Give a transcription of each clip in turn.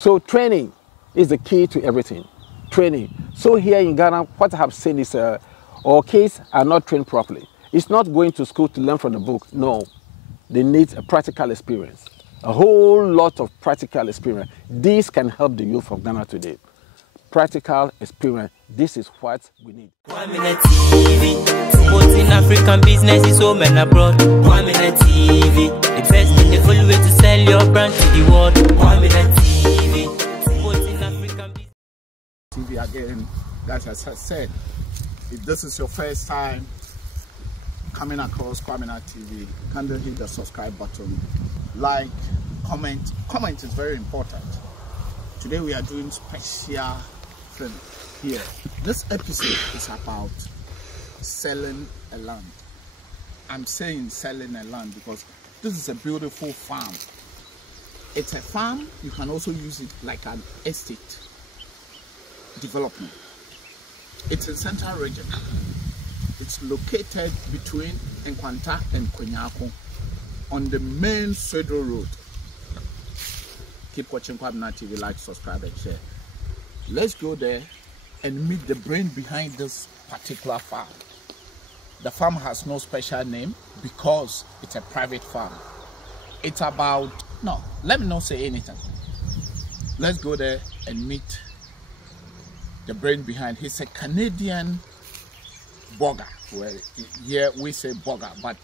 So training is the key to everything. Training. So here in Ghana, what I have seen is our kids are not trained properly. It's not going to school to learn from the book. No, they need a practical experience. A whole lot of practical experience. This can help the youth of Ghana today. Practical experience. This is what we need. 1 Minute TV, promoting African businesses home and abroad. 1 Minute TV, the best and the only way to sell your brand to the world. 1 Minute TV, promoting African business. TV again. As I said, if this is your first time coming across Cross-continental TV, kindly hit the subscribe button, like, comment. Comment is very important. Today we are doing special thing here. This episode is about selling a land. I'm saying selling a land because this is a beautiful farm. It's a farm. You can also use it like an estate development. It's in Central Region. It's located between Nkwanta and Konyako on the main federal road. Keep watching Cross-continental TV, like, subscribe and share. Let's go there and meet the brain behind this particular farm. The farm has no special name because it's a private farm. It's about, no, let me not say anything. Let's go there and meet the brain behind. He's a Canadian burger. Well, here we say burger, but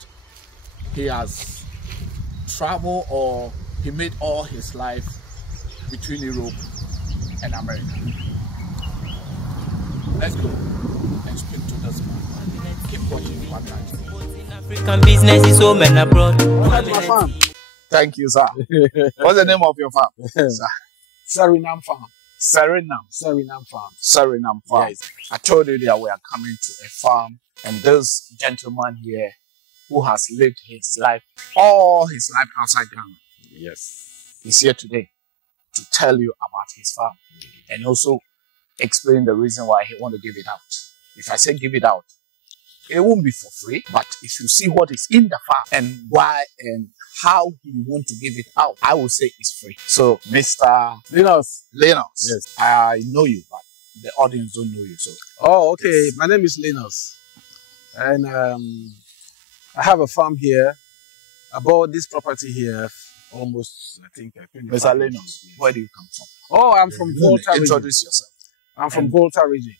he has traveled, or he made all his life between Europe and America. Let's go and speak to this man. Keep watching Cross-continental. African businesses home and abroad. That's my farm. Thank you, sir. What's the name of your farm? Sir? Suriname Farm. Suriname. Suriname Farm. Suriname farm. Yes. I told you that we are coming to a farm, and this gentleman here who has lived his life, all his life outside Ghana, Yes. is here today to tell you about his farm and also explain the reason why he want to give it out. If I say give it out, it won't be for free, but if you see what is in the farm and why and how he want to give it out, I will say it's free. So, Mr. Linus. Yes, I know you, but the audience don't know you. So, Oh, okay. My name is Linus. And I have a farm here. I bought this property here almost, I think, 25 Mr. years. Linus, where do you come from? Oh, I'm from Volta region. Introduce yourself. I'm from Volta region.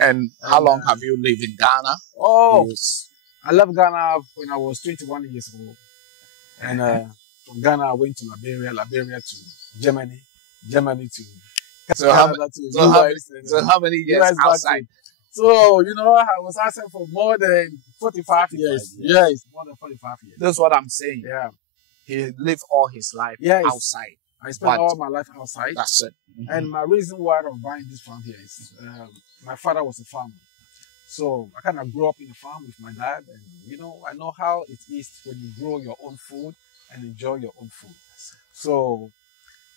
And how long have you lived in Ghana? Oh, Yes. I left Ghana when I was 21 years old. And from Ghana, I went to Liberia to Germany, Germany to So how, Canada to so how, US, and, so how many years US back to- outside? So, you know, I was outside for more than 45 years. Yes, more than 45 years. That's what I'm saying. Yeah. He lived all his life Yes. outside. I spent But- all my life outside. That's it. And my reason why I'm buying this farm here is my father was a farmer. So I kind of grew up in a farm with my dad. And, you know, I know how it is when you grow your own food and enjoy your own food. So,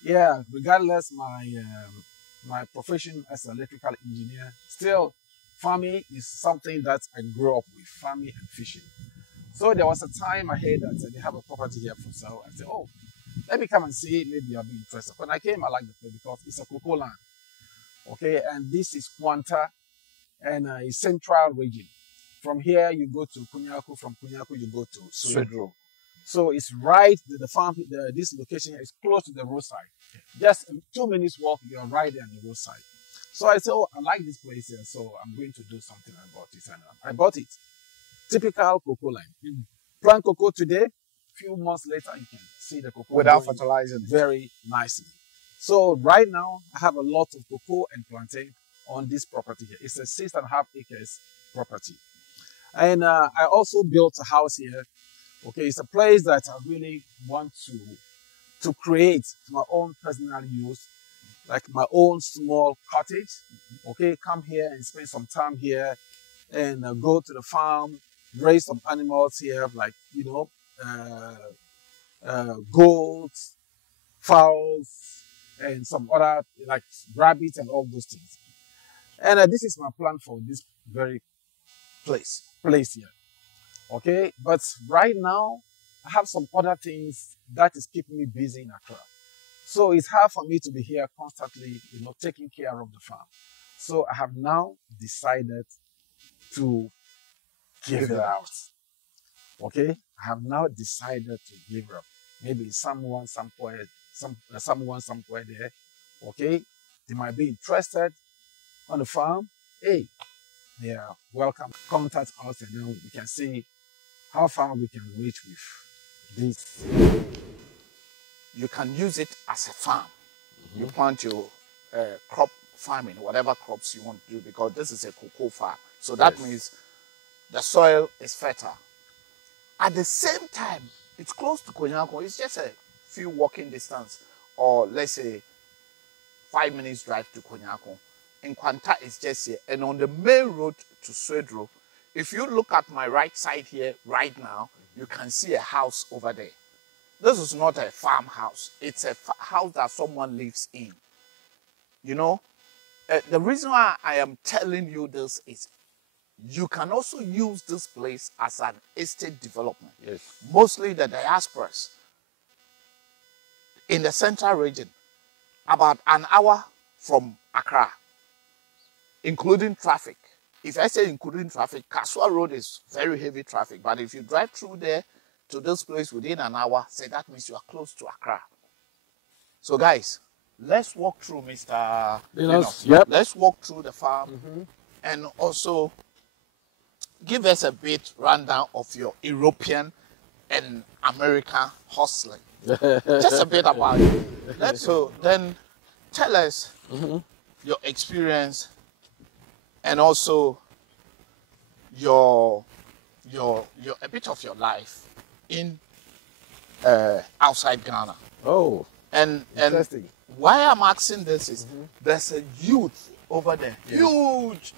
yeah, regardless my profession as an electrical engineer, still farming is something that I grew up with, farming and fishing. So there was a time I heard that they have a property here for sale. I said, oh, let me come and see it. Maybe I'll be interested. When I came, I liked the place because it's a cocoa land. Okay, and this is Kwanta and a central region. From here, you go to Konyako. From Konyako, you go to Swedro. So it's right, the farm, this location is close to the roadside. Just 2 minutes walk, you're right there on the roadside. So I said, oh, I like this place here, so I'm going to do something about it. And I bought it. Typical cocoa line. You plant cocoa today, few months later, you can see the cocoa Without growing fertilizing. very nicely. So right now, I have a lot of cocoa and plantain on this property here. It's a 6.5 acres property. And I also built a house here. Okay, it's a place that I really want to create my own personal use, like my own small cottage. Okay, come here and spend some time here and go to the farm, raise some animals here, like, you know, goats, fowls, and some other, like rabbits and all those things. And this is my plan for this very place here. Okay, but right now I have some other things that is keeping me busy in Accra. So it's hard for me to be here constantly, taking care of the farm. So I have now decided to give it out. Okay, I have now decided to give up. Maybe someone somewhere, someone somewhere there. Okay, they might be interested on the farm. Hey, yeah, welcome. Contact us, and then we can see how far we can reach with this. You can use it as a farm. You plant your crop farming, whatever crops you want to do, because this is a cocoa farm. So that means the soil is fertile. At the same time, it's close to Konyanko. It's just a few walking distance, or let's say 5 minutes drive to Konyanko. In Kwanta, it's just here. And on the main road to Swedro, if you look at my right side here right now, you can see a house over there. This is not a farmhouse. It's a house that someone lives in. You know, the reason why I am telling you this is you can also use this place as an estate development. Yes. Mostly the diasporas in the central region, about an hour from Accra, including traffic. If I say including traffic, Kaswa Road is very heavy traffic, but if you drive through there to this place within an hour, say that means you are close to Accra. So guys, let's walk through Mr. Yep. Let's walk through the farm and also give us a bit rundown of your European and American hustling. Just a bit about it. So then tell us your experience and also your a bit of your life in outside Ghana. Oh, and interesting. Why I'm asking this is there's a youth over there, huge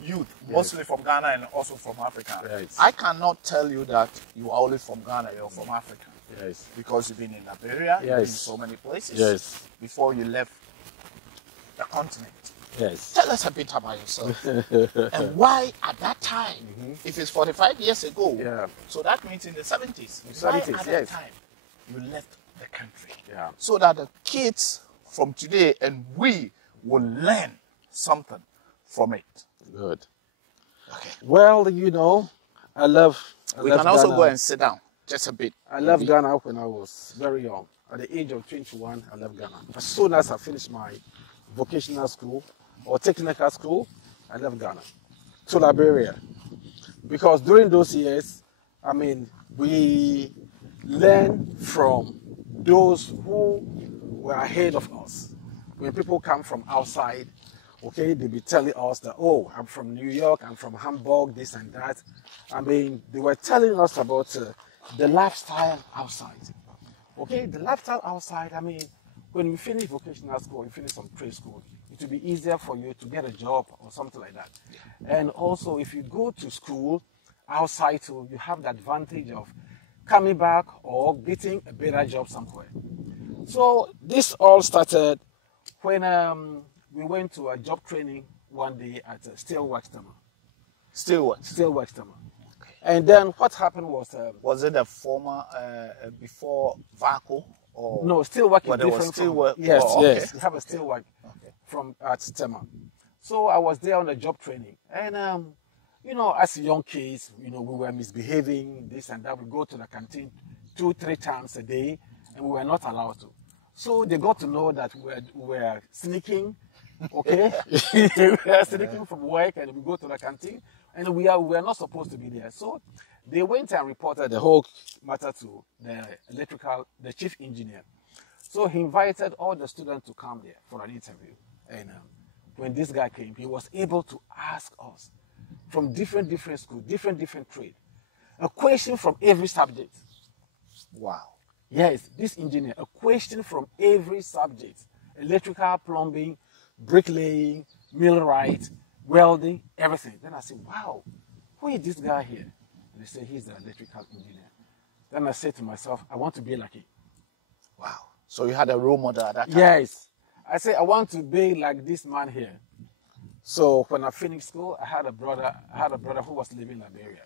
youth, mostly from Ghana and also from Africa. Right. I cannot tell you that you are only from Ghana, you're from Africa. Yes. Because you've been in Liberia, you've been in so many places before you left the continent. Yes. Tell us a bit about yourself and why at that time, if it's 45 years ago, so that means in the 70s, why at that time you left the country? Yeah. So that the kids from today and we will learn something from it. Good. Okay. Well, I love We can also go and sit down just a bit. I left Ghana when I was very young. At the age of 21, I left Ghana. As soon as I finished my vocational school or technical school, I left Ghana to Liberia. Because during those years, we learned from those who were ahead of us. When people come from outside, okay, they'll be telling us that, oh, I'm from New York, I'm from Hamburg, this and that. They were telling us about the lifestyle outside. Okay, the lifestyle outside, when you finish vocational school, you finish some trade school, it will be easier for you to get a job or something like that. And also, if you go to school outside too, you have the advantage of coming back or getting a better job somewhere. So this all started when we went to a job training one day at Steelworks Tama. Steelworks Tama. Okay. And then what happened was it a former before Vaco or no, Steelwork is different from yes, yes. We have a Steelwork from at Tema. So I was there on a job training, and as young kids, we were misbehaving, this and that. We go to the canteen 2-3 times a day, and we were not allowed to. So they got to know that we were sneaking, okay? We were sneaking from work, and we go to the canteen, and we were not supposed to be there. So they went and reported the whole matter to the chief engineer. So he invited all the students to come there for an interview. And when this guy came, he was able to ask us from different schools, different trade, a question from every subject. Wow. Yes, this engineer, a question from every subject: electrical, plumbing, bricklaying, millwright, welding, everything. Then I said, wow, who is this guy here? And they said, he's an electrical engineer. Then I said to myself, I want to be like him. Wow. So you had a role model at that time? Yes. I said, I want to be like this man here. So when I finished school, I had a brother who was living in Liberia.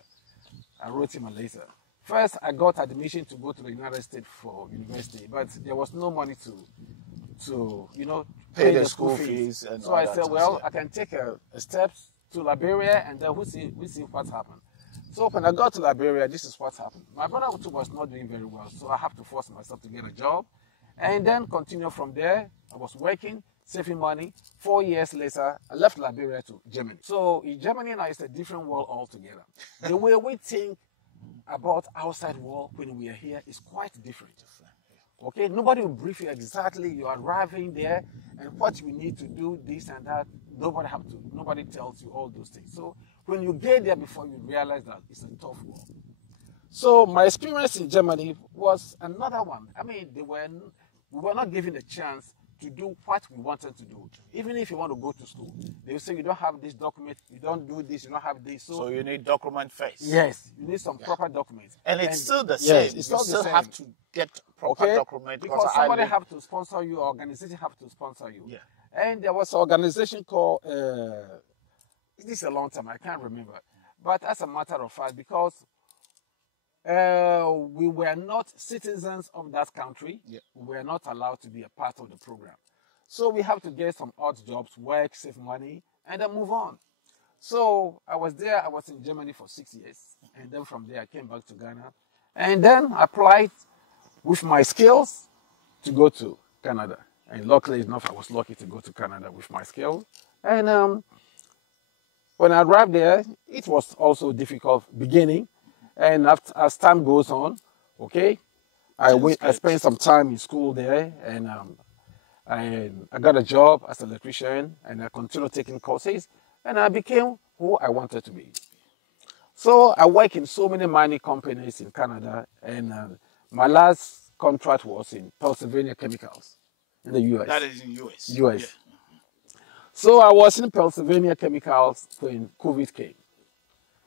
I wrote him a letter. First, I got admission to go to the United States for university, but there was no money to pay the school fees. And so I said, well, yeah. I can take a step to Liberia, and then we see what happened. So when I got to Liberia, this is what happened. My brother too was not doing very well, so I have to force myself to get a job, and then continue from there. I was working, saving money. 4 years later, I left Liberia to Germany. So in Germany now, it's a different world altogether. The way we think about outside world when we are here is quite different. Okay, nobody will brief you exactly. You are arriving there, and what you need to do, this and that. Nobody tells you all those things. So when you get there, before you realize that it's a tough world. So my experience in Germany was another one. I mean, we were not given a chance to do what we wanted to do. Even if you want to go to school, they will say you don't have this document, you don't do this, you don't have this. So you need document first. Yes, you need some proper documents. And it's still the same. Yes, you still have to get proper document. Because somebody have to sponsor you, organization have to sponsor you. Yeah. And there was an organization called, this is a long time, I can't remember. But as a matter of fact, because we were not citizens of that country, we were not allowed to be a part of the program. So we have to get some odd jobs, work, save money, and then move on. So I was there, I was in Germany for 6 years. And then from there, I came back to Ghana. And then applied with my skills to go to Canada. And luckily enough, I was lucky to go to Canada with my skills. And when I arrived there, it was also difficult beginning. And as time goes on, okay, I spent some time in school there, and I got a job as an electrician, and I continued taking courses, and I became who I wanted to be. So I work in so many mining companies in Canada, and my last contract was in Pennsylvania Chemicals in the U.S. That is in U.S. U.S. Yeah. So I was in Pennsylvania Chemicals when COVID came.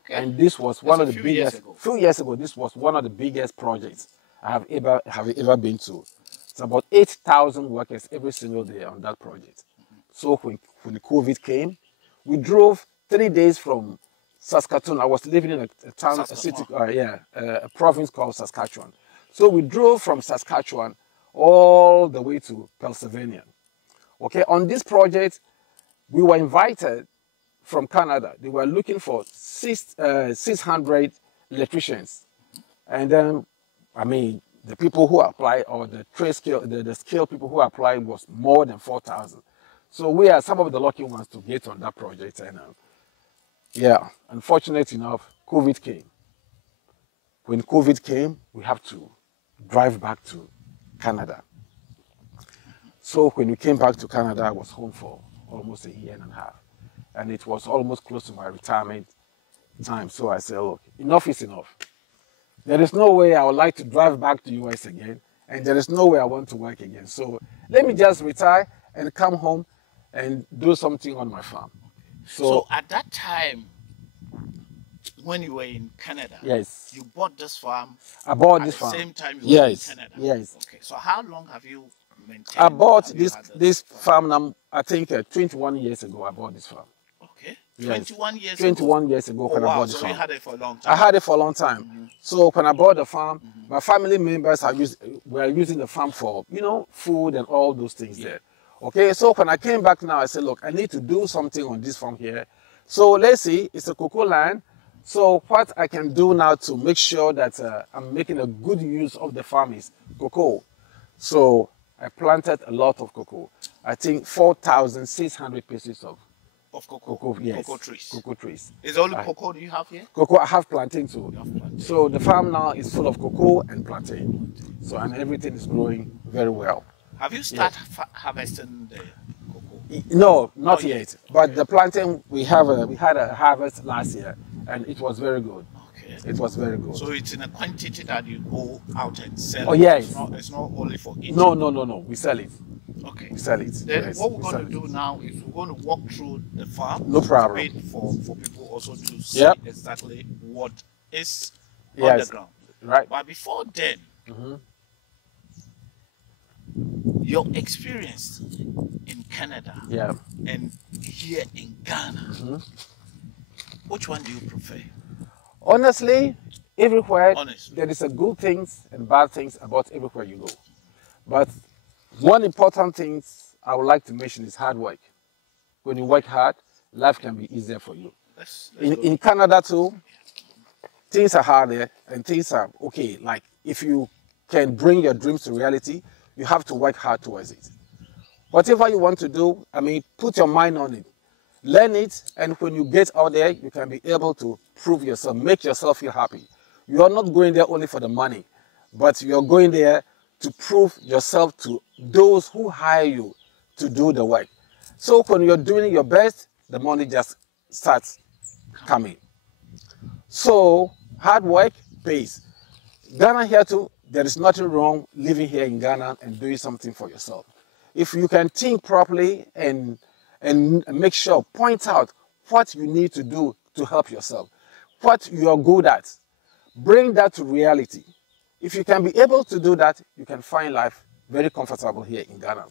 Okay. And this was one of the biggest. Few years ago, this was one of the biggest projects I have ever been to. It's about 8,000 workers every single day on that project. So when the COVID came, we drove 3 days from Saskatoon. I was living in a town, a city, a province called Saskatchewan. So we drove from Saskatchewan all the way to Pennsylvania. Okay, on this project, we were invited from Canada. They were looking for 600 electricians. And then, I mean, the people who applied, or the trade skill, the skilled people who applied was more than 4,000. So we are some of the lucky ones to get on that project. And yeah, unfortunately enough, COVID came. When COVID came, we have to drive back to Canada. So when we came back to Canada, I was home for almost a year and a half. And it was almost close to my retirement time. So I said, look, enough is enough. There is no way I would like to drive back to US again, and there is no way I want to work again. So let me just retire and come home and do something on my farm. So at that time, when you were in Canada, yes, you bought this farm. I bought this farm. At the same time you were in Canada. Yes. Okay. So how long have you maintained? I bought this farm now, I think 21 years ago I bought this farm. Okay. Yes. 21 years 21 years ago when I bought the so farm. you had it for a long time. I had it for a long time. So when I bought the farm, my family members were using the farm for, food and all those things there. Okay, so when I came back now, I said, look, I need to do something on this farm here. So let's see, it's a cocoa land. So what I can do now to make sure that I'm making a good use of the farm is cocoa. So I planted a lot of cocoa. I think 4,600 pieces of cocoa, yes, cocoa trees. Cocoa trees. Is only cocoa do you have here? Cocoa, I have plantain too. So the farm now is full of cocoa and plantain. So, and everything is growing very well. Have you started harvesting the cocoa? No, not yet. But the plantain, we had a harvest last year, and it was very good. Okay. It was very good. So it's in a quantity that you go out and sell. Oh, yes. It's not only for eating. No. We sell it. Okay. We sell it. Then yes, what we're going to do now is we're going to walk through the farm. No problem. For people also to see exactly what is on the ground. Right. But before then, your experience in Canada and here in Ghana, which one do you prefer? Honestly, everywhere, Honestly. there is a good things and bad things about everywhere you go. But one important thing I would like to mention is hard work. When you work hard, life can be easier for you. Let's In Canada too, things are harder and things are okay. Like if you can bring your dreams to reality, you have to work hard towards it. Whatever you want to do, I mean, put your mind on it. Learn it, and when you get out there, you can be able to prove yourself, make yourself feel happy. You are not going there only for the money, but you're going there to prove yourself to those who hire you to do the work. So when you're doing your best, the money just starts coming. So hard work pays. Ghana here too, there is nothing wrong living here in Ghana and doing something for yourself. If you can think properly and make sure, point out what you need to do to help yourself, what you are good at, bring that to reality. If you can be able to do that, you can find life very comfortable here in Ghana.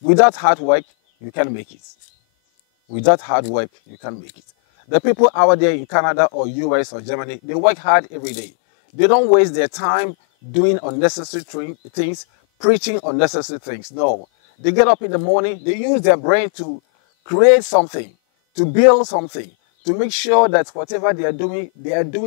Without hard work, you can't make it. Without hard work, you can't make it. The people out there in Canada or US or Germany, they work hard every day. They don't waste their time doing unnecessary things, preaching unnecessary things. No. They get up in the morning, they use their brain to create something, to build something, to make sure that whatever they are doing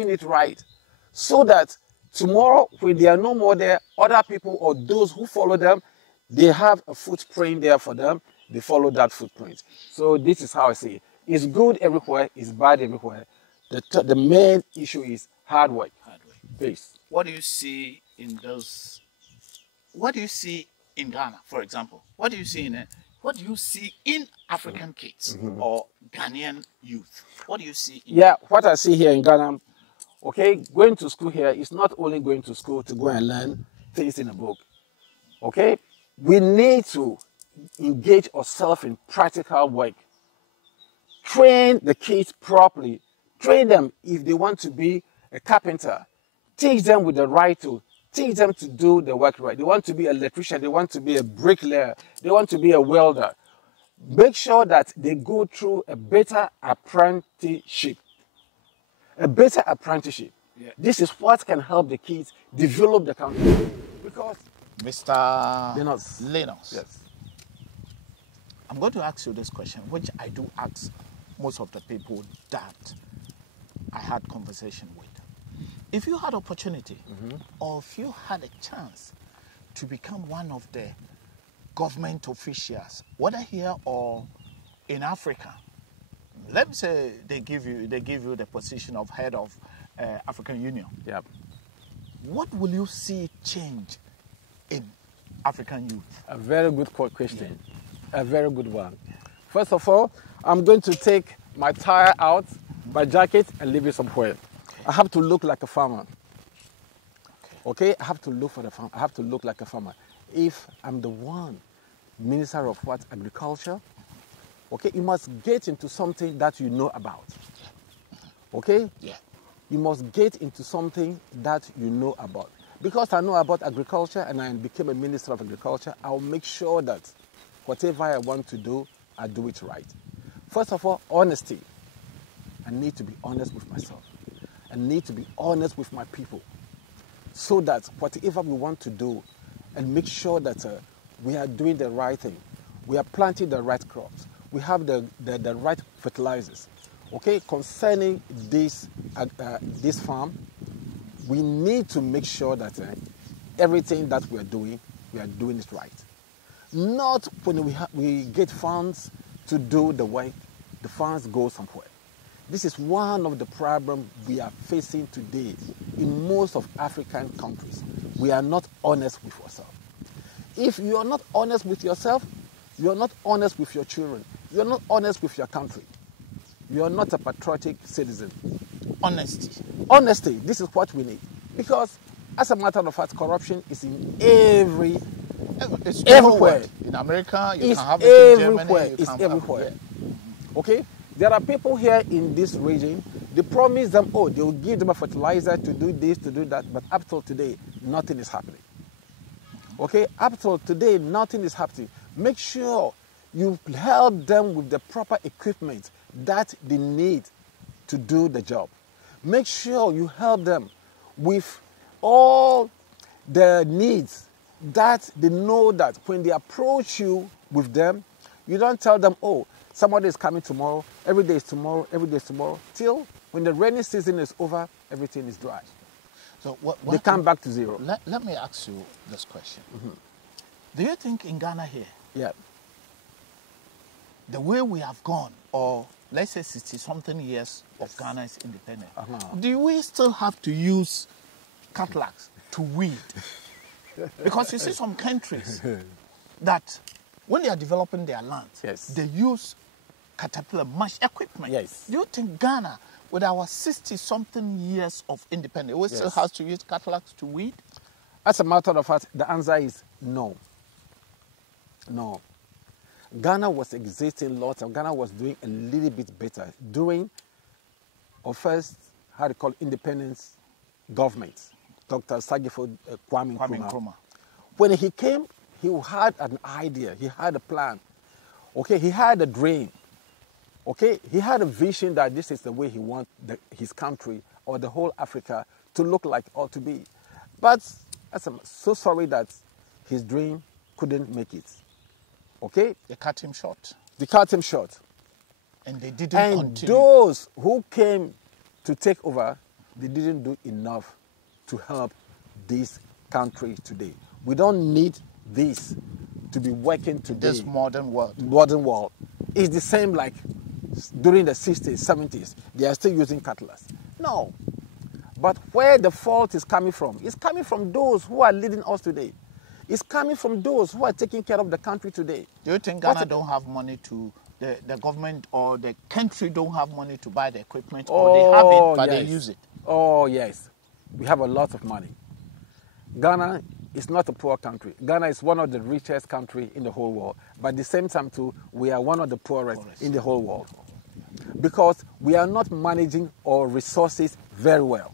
it right. So that tomorrow, when they are no more there, other people or those who follow them, they have a footprint there for them. They follow that footprint. So this is how I see it. It's good everywhere, it's bad everywhere. The main issue is hard work. Hard work. Peace. What do you see in those? What do you see in Ghana, for example? What do you see in it? What do you see in African kids or Ghanaian youth? What do you see? What I see here in Ghana, okay, going to school here is not only going to school to go and learn things in a book. Okay, we need to engage ourselves in practical work. Train the kids properly. Train them if they want to be a carpenter. Teach them with the right tool. Teach them to do the work right. They want to be an electrician. They want to be a bricklayer. They want to be a welder. Make sure that they go through a better apprenticeship. A better apprenticeship. Yeah. This is what can help the kids develop the country. Because Mr. Linus. Yes. I'm going to ask you this question, which I do ask most of the people that I had conversation with. If you had opportunity or if you had a chance to become one of the government officials, whether here or in Africa, let me say they give you the position of head of African Union. Yep. What will you see change in African youth? A very good question. Yeah. A very good one. First of all, I'm going to take my tie out, my jacket, and leave it somewhere. I have to look like a farmer. Okay, I have to look for the farm. I have to look like a farmer. If I'm the one minister of what? Agriculture. Okay, you must get into something that you know about. Okay? Yeah. You must get into something that you know about. Because I know about agriculture and I became a minister of agriculture, I'll make sure that whatever I want to do, I do it right. First of all, honesty. I need to be honest with myself. I need to be honest with my people. So that whatever we want to do, and make sure that we are doing the right thing. We are planting the right crops. We have the right fertilizers. Okay, concerning this farm, we need to make sure that everything that we are doing it right. Not when we get funds to do the work, the funds go somewhere. This is one of the problems we are facing today in most of African countries. We are not honest with ourselves. If you are not honest with yourself, you are not honest with your children, you are not honest with your country, you are not a patriotic citizen. Honesty. Honesty, this is what we need. Because as a matter of fact, corruption is in everywhere. In America, you it's can have it in Germany. It's everywhere. Okay? There are people here in this region, they promise them, they will give them a fertilizer to do this, to do that, but up till today, nothing is happening. Okay? Up till today, nothing is happening. Make sure you help them with the proper equipment that they need to do the job. Make sure you help them with all the needs that they know that when they approach you with them, you don't tell them, oh, somebody is coming tomorrow, every day is tomorrow, every day is tomorrow, till when the rainy season is over, everything is dry. So they come back to zero. Let me ask you this question. Do you think in Ghana here, Yeah. the way we have gone, or let's say 60-something years of Ghana's independence, do we still have to use cutlass to weed? Because you see some countries that when they are developing their land, Yes. they use caterpillar much equipment. Yes. Do you think Ghana, with our 60-something years of independence, we still Yes. have to use cutlass to weed? As a matter of fact, the answer is no. No. Ghana was existing lots, and Ghana was doing a little bit better during our first, how to call it, independence government, Dr. Sagifo Kwame Nkrumah. When he came, he had an idea, he had a plan. Okay, he had a dream. Okay, he had a vision that this is the way he wants his country or the whole Africa to look like or to be. But I'm so sorry that his dream couldn't make it. Okay? They cut him short. They cut him short. And they didn't And continue. those who came to take over, they didn't do enough to help this country today. We don't need this to be working today. This modern world. Modern world. It's the same like during the 60s, 70s. They are still using cutlass. No. But where the fault is coming from, it's coming from those who are leading us today. It's coming from those who are taking care of the country today. Do you think Ghana don't have money to, the government or the country don't have money to buy the equipment, or they have it but they use it? Oh, yes. We have a lot of money. Ghana is not a poor country. Ghana is one of the richest countries in the whole world. But at the same time, too, we are one of the poorest in the whole world. Because we are not managing our resources very well.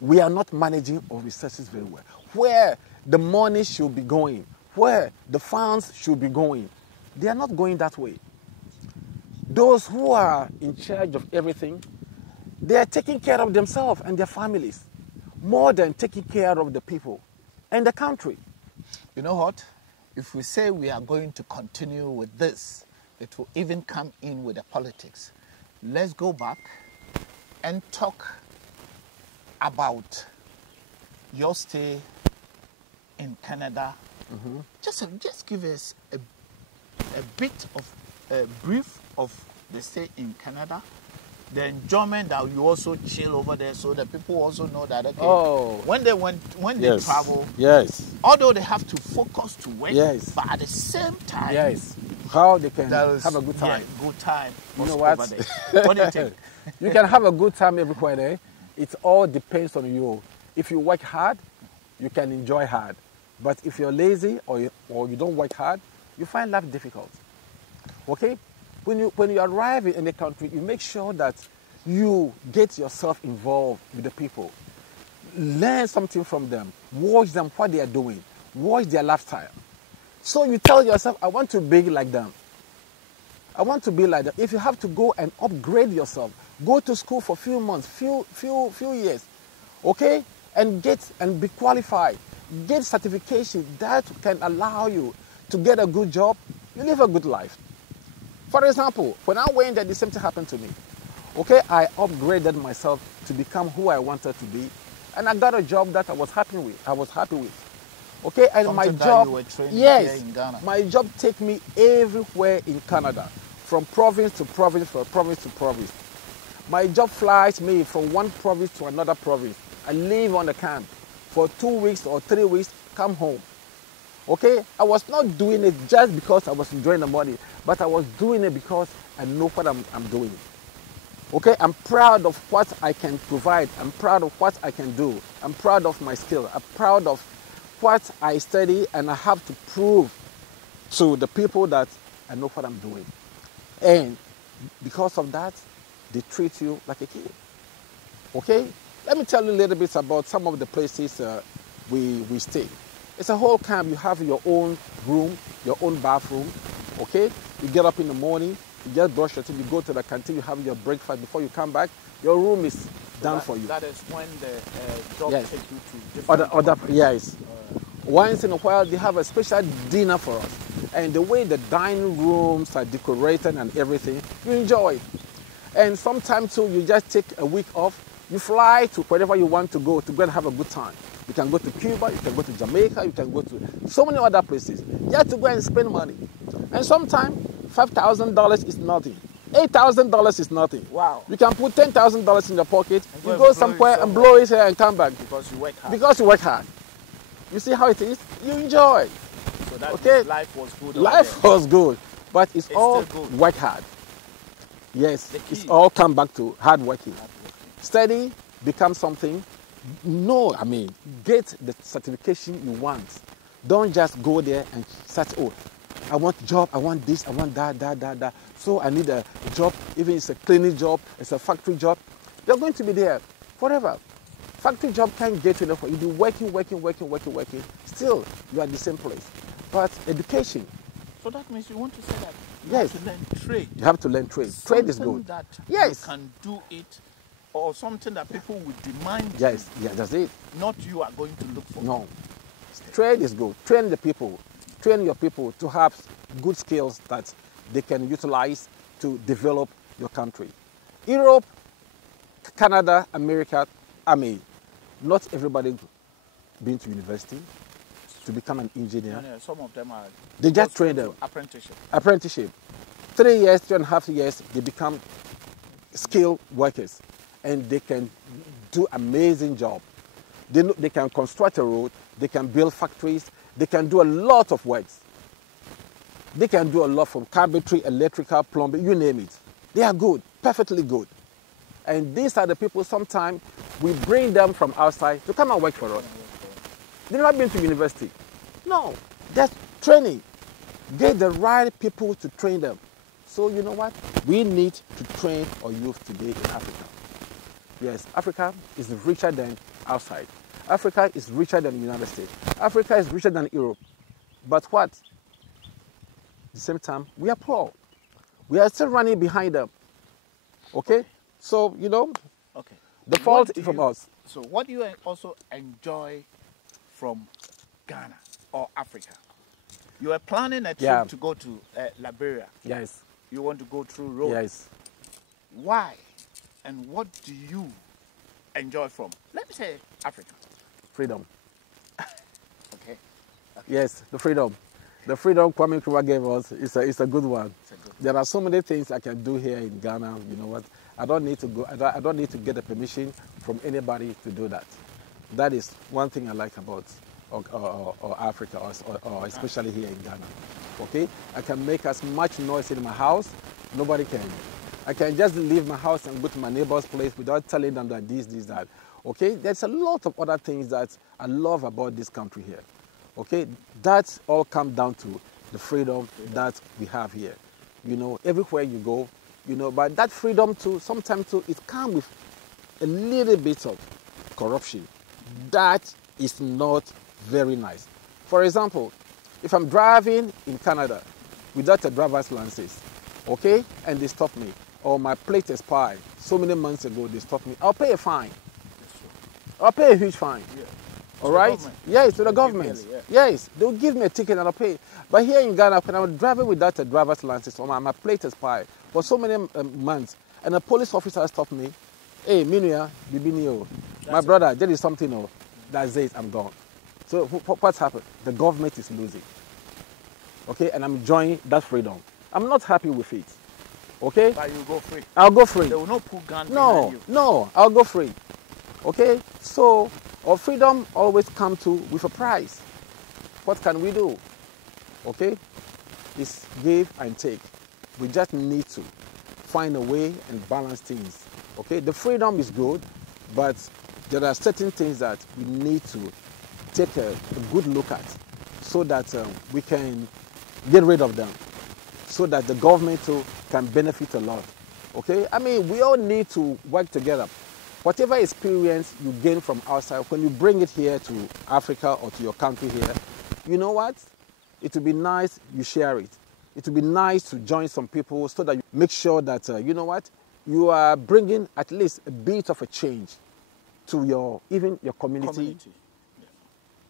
We are not managing our resources very well. Where the money should be going, where the funds should be going, they are not going that way. Those who are in charge of everything, they are taking care of themselves and their families more than taking care of the people and the country. You know what? If we say we are going to continue with this, it will even come in with the politics. Let's go back and talk about your stay in Canada. Just give us a bit of a brief of the stay in Canada, the enjoyment that you also chill over there, so that people also know that when they travel, although they have to focus to work, but at the same time, how they can have a good time. Yeah, good time. You know what? Over there. What do you think? You can have a good time everywhere there. It all depends on you. If you work hard, you can enjoy hard. But if you're lazy or you don't work hard, you find life difficult. Okay? When you arrive in a country, you make sure that you get yourself involved with the people. Learn something from them. Watch them, what they are doing. Watch their lifestyle. So you tell yourself, I want to be like them. I want to be like them. If you have to go and upgrade yourself, go to school for a few months, few years, okay? And be qualified. Get certification that can allow you to get a good job. You live a good life. For example, when I went there, the same thing happened to me. Okay, I upgraded myself to become who I wanted to be, and I got a job that I was happy with. Okay, and Something my that job, you were training here in Ghana. My job take me everywhere in Canada, from province to province, from province to province. My job flies me from one province to another province. I live on the camp for 2 weeks or 3 weeks, come home. Okay, I was not doing it just because I was enjoying the money, but I was doing it because I know what I'm doing. Okay, I'm proud of what I can provide. I'm proud of what I can do. I'm proud of my skill. I'm proud of what I study, and I have to prove to the people that I know what I'm doing. And because of that, they treat you like a kid. Okay, let me tell you a little bit about some of the places we stay. It's a whole camp. You have your own room, your own bathroom. Okay, you get up in the morning, you just brush your teeth, you go to the canteen, you have your breakfast before you come back. Your room is done for you. That is when the job Yes. takes you to different Yes. Once in a while, they have a special dinner for us. And the way the dining rooms are decorated and everything, you enjoy it. And sometimes too, you just take a week off. You fly to wherever you want to go and have a good time. You can go to Cuba, you can go to Jamaica, you can go to so many other places. You have to go and spend money. And sometimes $5,000 is nothing. $8,000 is nothing. Wow. You can put $10,000 in your pocket, And you go somewhere and blow it here and come back. because you work hard. Because you work hard. You see how it is? You enjoy. So that Okay. means life was good. over Life there. was good, but it's all still good. work hard. Yes, The key. it's all come back to hard working. Study, become something. No, I mean, get the certification you want. Don't just go there and start, oh, I want a job, I want this, I want that. So I need a job, even it's a cleaning job, it's a factory job. You're going to be there forever. Factory job can't get you enough. You'll be working. Still, you are at the same place. But education, So that means you want to say that you Yes. have to learn trade. you have to learn trade. Trade is Something good. that Yes. you can do it, or something that people will demand. Yes, yeah, that's it. Not you are going to look for. No. Trade is good. Train the people. Train your people to have good skills that they can utilize to develop your country. Europe, Canada, America, I mean, not everybody been to university to become an engineer. And, some of them are. They just goes train into them. Apprenticeship. Apprenticeship. 3 years, 2.5 years, they become skilled workers and they can do amazing job. They can construct a road, they can build factories, they can do a lot of works. They can do a lot from carpentry, electrical, plumbing, you name it. They are good, perfectly good. And these are the people sometimes we bring them from outside to come and work for us. They've never been to university. No, that's training. Get the right people to train them. So you know what? We need to train our youth today in Africa. Yes, Africa is richer than outside. Africa is richer than the United States. Africa is richer than Europe. But what? At the same time, we are poor. We are still running behind them. Okay? So, you know, Okay. the What fault do is from you- us. So what do you also enjoy from Ghana or Africa? You were planning a trip Yeah. to go to Liberia. Yes, You want to go through road. yes. Why? And what do you enjoy from, let me say, Africa? Freedom. Okay. Yes, the freedom. The freedom Kwame Nkrumah gave us is a good one. It's a good There are so many things I can do here in Ghana. You know what? I don't need to go. I don't need to get a permission from anybody to do that. That is one thing I like about or Africa, or especially here in Ghana. Okay, I can make as much noise in my house. Nobody can. I can just leave my house and go to my neighbor's place without telling them that this, that. Okay, there's a lot of other things that I love about this country here. Okay, that all comes down to the freedom that we have here. You know, everywhere you go, you know, but that freedom too, sometimes too, it comes with a little bit of corruption. That is not very nice. For example, if I'm driving in Canada without a driver's license, okay, and they stop me, or my plate expired so many months ago, they stop me, I'll pay a fine. I'll pay a huge fine. Yeah. All the right? government. Yes, to the Give government. money, yeah. Yes, they'll give me a ticket and I'll pay. But here in Ghana, when I'm driving without a driver's license, or my plate expired for so many months, and a police officer stopped me, hey, Minuya, Bibinio, my brother, there is something, oh, that's it, I'm gone. So what's happened? The government is losing. Okay, and I'm enjoying that freedom. I'm not happy with it. Okay? But you go free. I'll go free. They will not put gun No, behind you. no, I'll go free. Okay? So, our freedom always comes with a price. What can we do? Okay? It's give and take. We just need to find a way and balance things. Okay? The freedom is good, but there are certain things that we need to take a good look at so that we can get rid of them, so that the government too can benefit a lot. Okay? I mean, we all need to work together. Whatever experience you gain from outside, when you bring it here to Africa or to your country here, you know what? It would be nice you share it. It would be nice to join some people so that you make sure that, you know what? you are bringing at least a bit of a change to even your community.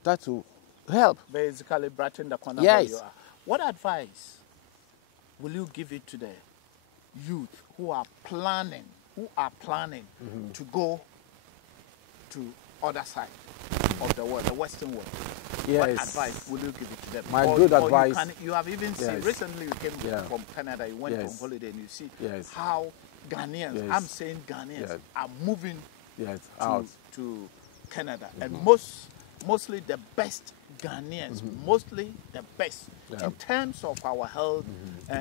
That will help. Basically, brighten the corner Yes. where you are. What advice will you give it to the youth who are planning to go to other side of the world, the Western world? Yes. What advice will you give it to them? My good advice. You have even seen, Yes. recently you came Yeah. from Canada, you went Yes. on holiday, and you see Yes. how Ghanaians, Yes. I'm saying Ghanaians, Yes. are moving Yes, out. to Canada. And Mm-hmm. mostly the best Ghanaians, mostly the best Yeah. in terms of our health,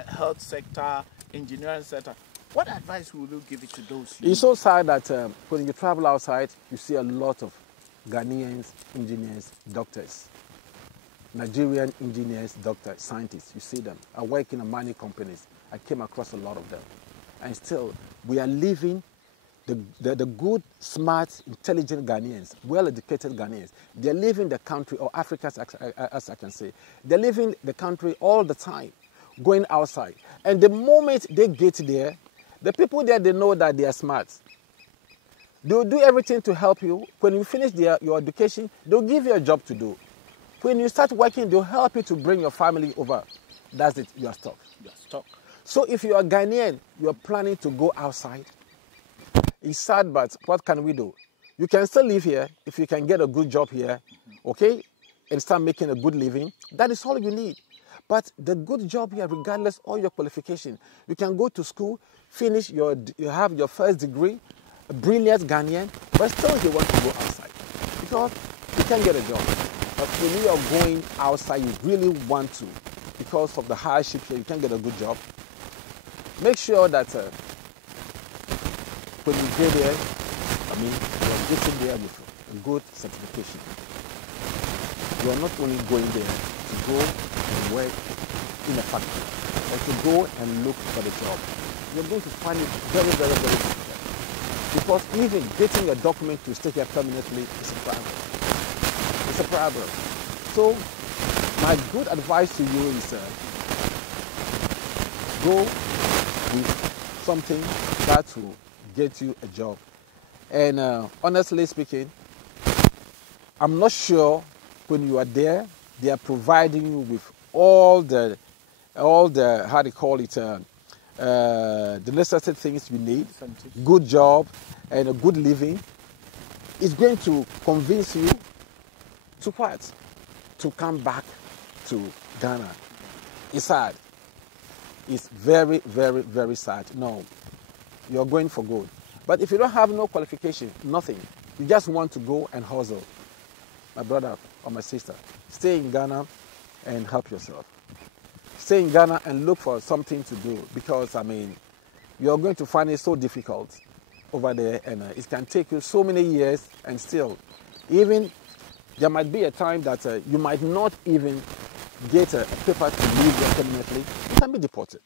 health sector, engineering sector. What advice will you give it to those? It's so sad that when you travel outside, you see a lot of Ghanaians, engineers, doctors, Nigerian engineers, doctors, scientists. You see them. I work in mining companies. I came across a lot of them. And still, we are living the good, smart, intelligent Ghanaians, well-educated Ghanaians. They're leaving the country, or Africa, as I can say. They're leaving the country all the time, going outside. And the moment they get there, the people there, they know that they are smart. They'll do everything to help you. When you finish your education, they'll give you a job to do. When you start working, they'll help you to bring your family over. That's it, you are stuck. You are stuck. So if you are Ghanaian, you are planning to go outside, it's sad, but what can we do? You can still live here if you can get a good job here, okay, and start making a good living. That is all you need. But the good job here, regardless of your qualification, you can go to school, finish you have your first degree, a brilliant Ghanaian, but still you want to go outside because you can't get a job. But when you are going outside, you really want to, because of the hardship here, you can't get a good job. Make sure that when you get there, you're getting there with a good certification. You're not only going there to go and work in a factory, or to go and look for the job. You're going to find it very, very, very difficult. Because even getting a document to stay here permanently is a problem. It's a problem. So, my good advice to you is go with something that will get you a job. And honestly speaking, I'm not sure when you are there, they are providing you with all the how they call it, the necessary things you need, good job and a good living. It's going to convince you to what? To come back to Ghana. It's sad. It's very, very, very sad. No, you're going for good. But if you don't have no qualification, nothing, you just want to go and hustle, my brother or my sister, stay in Ghana and help yourself. Stay in Ghana and look for something to do, because, you're going to find it so difficult over there, and it can take you so many years, and still, even there might be a time that you might not even get a paper to leave there permanently. You can be deported.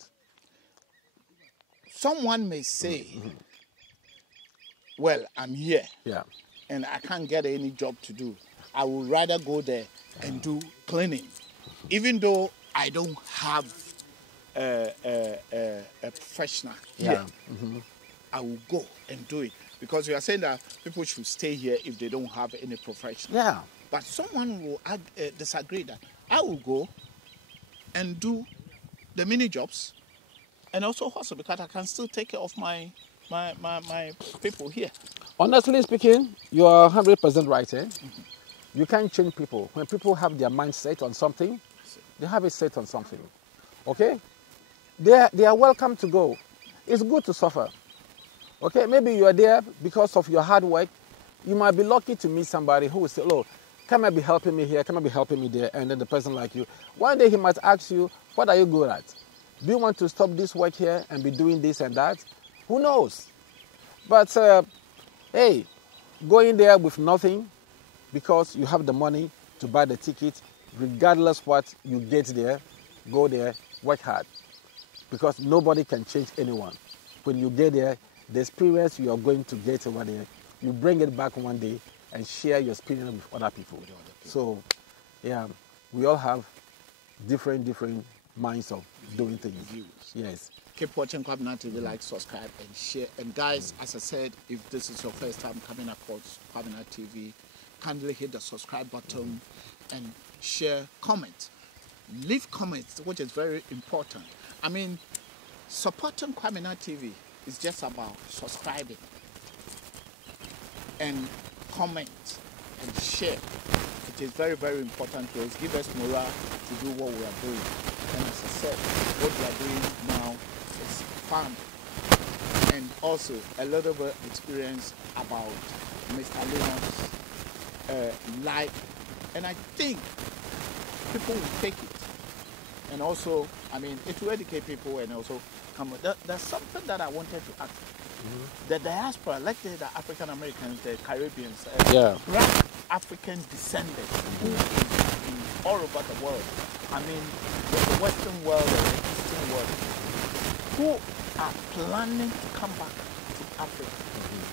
Someone may say, well, I'm here, and I can't get any job to do. I would rather go there and do cleaning, even though I don't have a professional here. I will go and do it, because you are saying that people should stay here if they don't have any professional. Yeah. But someone will disagree that I will go and do the mini jobs and also hustle, because I can still take care of my people here. Honestly speaking, you are 100% right. You can't change people. When people have their mind set on something, they have it set on something. Okay? They are welcome to go. It's good to suffer. Okay? Maybe you are there because of your hard work. You might be lucky to meet somebody who will say, oh, come and be helping me here, come and be helping me there, and then the person like you. One day he might ask you, what are you good at? Do you want to stop this work here and be doing this and that? Who knows? But, hey, going there with nothing, because you have the money to buy the ticket, regardless what you get there, go there, work hard. Because nobody can change anyone. When you get there, the experience you are going to get over there, you bring it back one day and share your experience with other people. So, yeah, we all have different minds of doing things. views. Yes. Keep watching Kwamina TV, like, subscribe, and share. And guys, as I said, if this is your first time coming across Kwamina TV, kindly hit the subscribe button and share, comment. Leave comments, which is very important. I mean, supporting Kwamina TV is just about subscribing and comment and share. It is very, very important to us. Give us morale to do what we are doing. And as I said, what we are doing now is fun and also a little bit experience about Mr. Leonard's life. And I think people will take it. And also, I mean, it will educate people and also come. There's something that I wanted to ask. The diaspora, like the African Americans, the Caribbeans, black African descendants who in all over the world, I mean, the Western world and the Eastern world, who are planning to come back to Africa.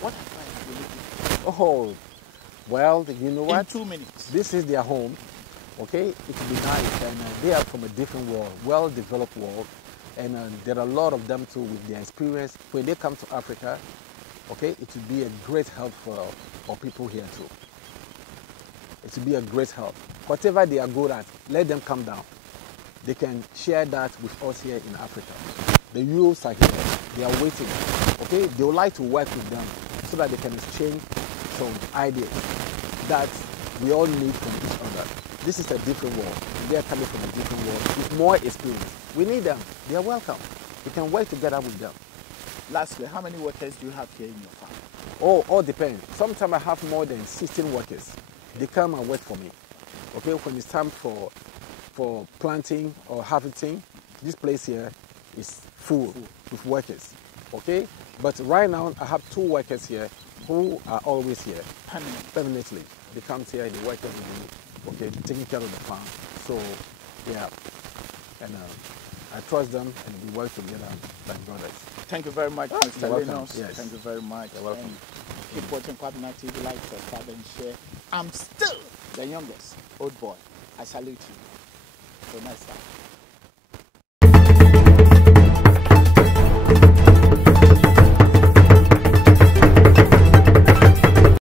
What advice will you give? Oh, well, you know what? In 2 minutes. This is their home, okay? It will be nice, and they are from a different world, well-developed world, and there are a lot of them too with their experience. When they come to Africa, okay, it will be a great help for people here too. It will be a great help. Whatever they are good at, let them come down. They can share that with us here in Africa. The youths are here, they are waiting, okay? They would like to work with them so that they can exchange some ideas that we all need from each other. This is a different world. They are coming from a different world with more experience. We need them. They are welcome. We can work together with them. Lastly, how many workers do you have here in your farm? Oh, all depends. Sometimes I have more than 16 workers. They come and work for me. Okay, when it's time for planting or harvesting, this place here is full with workers. Okay, but right now I have 2 workers here who are always here permanently. They come here and they work every day. Okay, taking care of the farm. So, yeah, and I trust them and we work together like brothers. Thank you very much, Mr. Lenos. Yes. Thank you very much. You're welcome. And keep watching Kwamina TV, like, subscribe, and share. I'm still the youngest old boy. I salute you. Till next time.